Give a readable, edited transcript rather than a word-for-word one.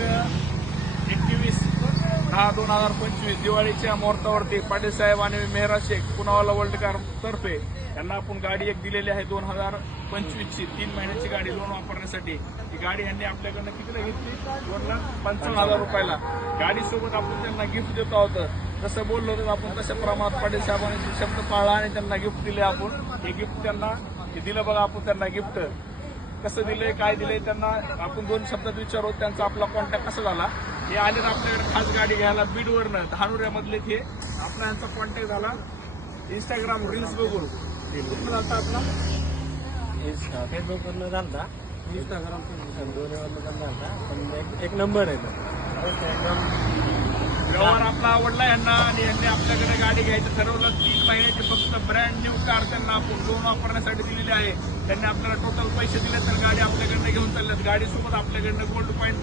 21/10/2025 दिवाळीच्या मुहूर्तावरती पाटील साहेब आणि Mehra Shaikh Poonawalla world car तर्फे यांना आपण गाडी एक दिलेली आहे 2025ची 3 महिन्याची गाडी लोन वापरण्यासाठी. ही गाडी यांनी आपल्याकडनं कितीला घेतली? 2,55,000 रुपयाला. गाडीसोबत आपण त्यांना गिफ्ट देतो आहोत. जसं बोललो होतं आपण तशा प्रमाणात पाटील साहेबांनी शब्द पाळला आणि त्यांना गिफ्ट दिले. आपण हे गिफ्ट त्यांना दिलं बघा. आपण त्यांना गिफ्ट कसं दिलंय काय दिलंय त्यांना आपण 2 शब्दात विचारू. त्यांचा आपला कॉन्टॅक्ट कसा झाला हे आले आपल्याकडे खास गाडी घ्यायला बीडवरनं धानुऱ्यामधले ते आपला यांचा कॉन्टॅक्ट झाला इंस्टाग्राम रील्स बघून. कुठं झाला आपला फेसबुकवरनं झाला इंस्टाग्राम दोन्हीवरनं झाला पण एक नंबर आहे एकदम व्यवहार आपला आवडला यांना आणि यांनी आपल्याकडे गाडी घ्यायचं ठरवलं. 3 महिन्याची फक्त ब्रँड न्यू कार त्यांना आपण लोन वापरण्यासाठी दिलेली आहे. त्यांनी आपल्याला टोटल पैसे दिले तर गाडी आपल्याकडनं घेऊन चालल्यात. गाडीसोबत आपल्याकडनं गोल्ड पॉईंट